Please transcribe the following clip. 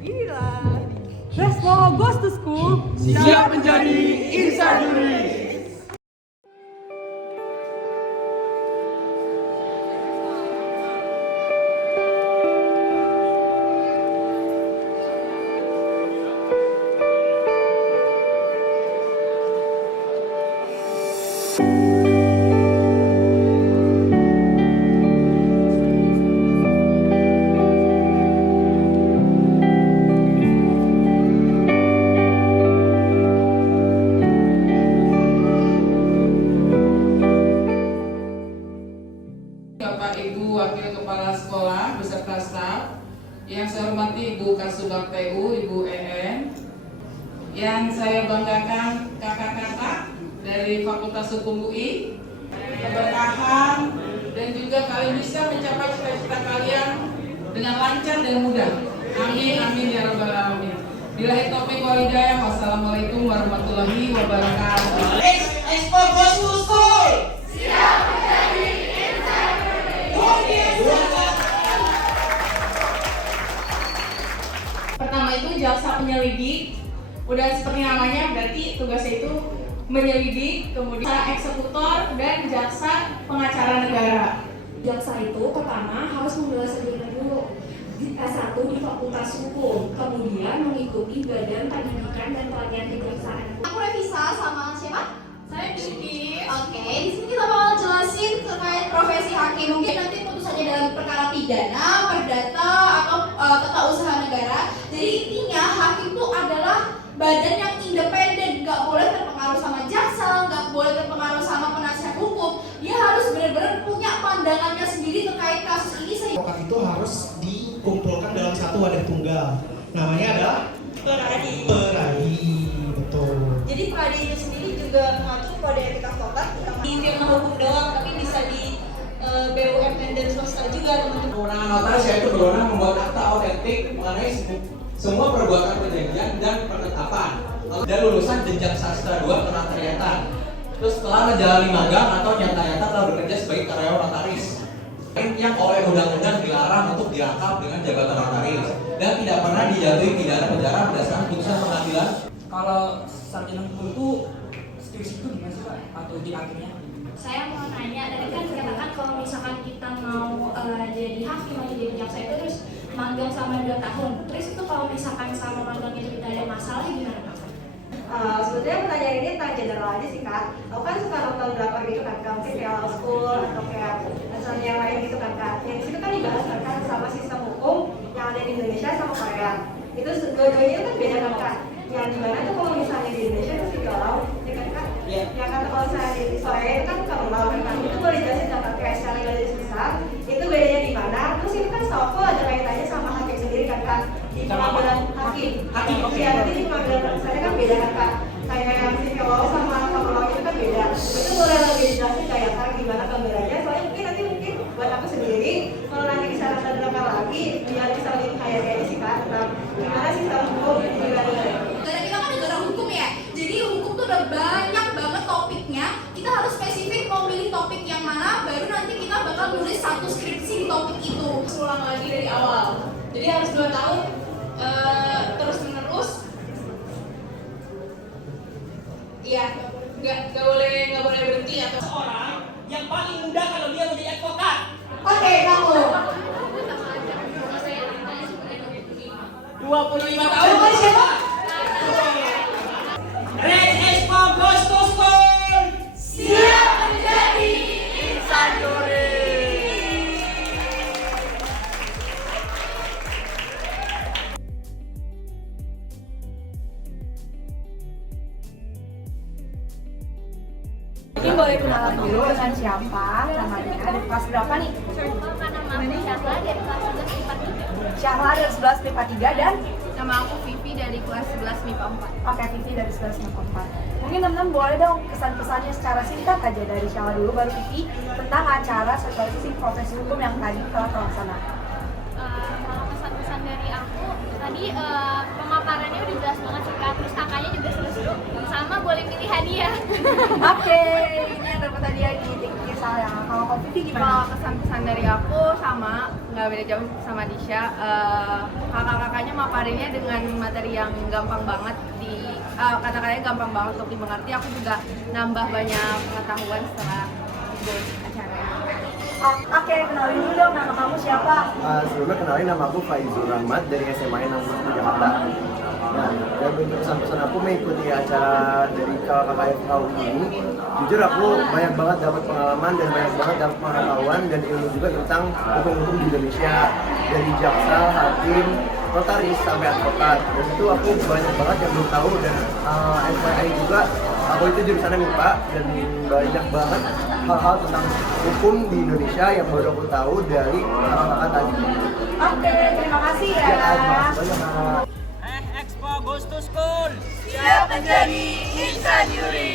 Inilah Resmo Goes to School siap menjadi insan juri. Bapak Ibu Wakil Kepala Sekolah beserta staf, yang saya hormati Ibu Kasubag TU, Ibu EN, yang saya banggakan kakak-kakak dari Fakultas Hukum UI, keberkahan dan juga kalian bisa mencapai cita-cita kalian dengan lancar dan mudah. Amin amin ya rabbal alamin. Billahi taufiq wal hidayah. Wassalamualaikum warahmatullahi wabarakatuh. Expo Goes to School. Pertama itu jaksa penyelidik, udah seperti namanya berarti tugasnya itu menyelidik, kemudian eksekutor dan jaksa pengacara negara. Jaksa itu pertama harus membela diri dulu di S1 di Fakultas Hukum, kemudian mengikuti Badan Pendidikan dan Pelatihan Kejaksaan. Aku Revisa sama siapa? Saya Bilkis. Oke, di sini kita bakal jelasin terkait profesi hakim. Mungkin nanti putusannya dalam perkara pidana, perdata, atau tata usaha negara. Jadi intinya hakim itu adalah badan yang independen, nggak boleh terpengaruh sama jaksa, nggak boleh terpengaruh sama penasihat hukum. Dia harus benar-benar punya pandangannya sendiri terkait kasus ini. Advokat itu harus dikumpulkan dalam satu wadah tunggal. Namanya adalah Peradi. Betul. Jadi Peradi itu sendiri juga mengatur kode etik advokat di firma hukum doang, tapi bisa di BUMN dan swasta juga teman-teman. Kewenangan notaris yaitu berwenang membuat akta autentik mengenai semua perbuatan perjanjian dan penetapan. Dan lulusan jenjang sastra 2 penotariatan. Terus setelah menjalani magang atau nyata-nyata telah bekerja sebagai karyawan notaris yang oleh undang-undang dilarang untuk dirangkap dengan jabatan notaris dan tidak pernah dijatuhi pidana penjara berdasarkan putusan pengadilan. Kalau sarjana hukum itu skripsi itu gimana sih Pak? Atau diaturnya? Saya mau nanya, tadi kan dikatakan kalau misalkan kita mau jadi hakim atau jadi jaksa itu terus magang sama 2 tahun. Terus itu kalau misalkan sama magang itu tidak ada masalah gimana Pak? Sebetulnya pertanyaan ini tentang general aja sih Kak. Aku kan suka nonton drakor gitu kan, mungkin kayak Law School atau kayak misalnya yang lain gitu kan Kak. Yang disitu kan dibahas kan sama sistem hukum yang ada di Indonesia sama Korea. Itu dua-duanya kan beda kan Kak. Yang dimana tuh kalau misalnya di Indonesia itu galau, ya kan Kak? Iya. Yang kata kalau misalnya di Korea itu kan galau kan Kak. Itu boleh jelasin nggak Kak? Kayak secara garis besar, itu bedanya di mana? Terus itu kan setahu aku ada kaitannya sama hakim sendiri kan Kak? Di pengadilan hakim. Hakim, oke. Iya, nanti di pengadilan misalnya kan beda kan Kak? Kayak yang civil law sama law itu kan beda. Itu boleh lebih dijelasin kayak Kak gimana gambarannya? Soalnya mungkin buat aku sendiri, kalau nanti bisa nonton lagi, biar bisa lebih kayak gini sih Kak. Tentang gimana sistem hukum di negara. Negara kita kan negara hukum ya. Jadi hukum tuh udah banyak banget topiknya. Kita harus spesifik mau milih topik yang mana, baru nanti kita bakal nulis satu skripsi di topik itu. Ulang lagi dari awal. Jadi harus 2 tahun terus menerus Iya, nggak boleh berhenti atau Orang yang paling muda kalau dia menjadi advokat. Oke, kamu. 25 tahun. Jawaban siapa? Red Expo goes to school. Siap menjadi insan Nuri. Ini boleh kenalan dulu dengan siapa, namanya, dari kelas berapa nih? Nama aku Syahla dari kelas 11 MIPA 3. Syahla dari 11 MIPA 3 dan Nama aku Vivi dari kelas 11 MIPA 4. Oke, Vivi dari 11 MIPA 4. Mungkin teman-teman boleh dong kesan-pesannya secara singkat aja dari Syahla dulu baru Vivi tentang acara sosialisasi profesi hukum yang tadi telah terlaksana. Kalau pesan-pesan dari aku tadi pemaparannya udah jelas banget sih Kak. Terus kakaknya juga seru-seru. Sama boleh pilih hadiah. Oke, ini yang dapat hadiah di TikTok saya. Kalau Kak Vivi gimana? Kalau kesan-pesan dari aku sama, nggak beda jauh sama Disha. Kakak-kakaknya maparinnya dengan materi yang gampang banget kata-katanya gampang banget untuk dimengerti. Aku juga nambah banyak pengetahuan setelah ikut acaranya. Oke, kenalin dulu dong nama kamu siapa? Sebelumnya kenalin, nama aku Faizul Rahmat dari SMA 61 Jakarta. Nah, dan bentuk pesan-pesan aku mengikuti acara dari KKKFKU ini, jujur aku banyak banget dapat pengalaman dan banyak banget dapat pengetahuan dan ilmu juga tentang hukum-hukum di Indonesia, dari jaksa, hakim, notaris sampai advokat. Dan itu aku banyak banget yang belum tahu, dan FYI juga aku itu jurusannya MIPA dan banyak banget hal-hal tentang hukum di Indonesia yang baru aku tahu dari kakak-kakak tadi. Oke, terima kasih ya. Terima kasih banyak. Expo goes to school. Siap menjadi insan Nuri.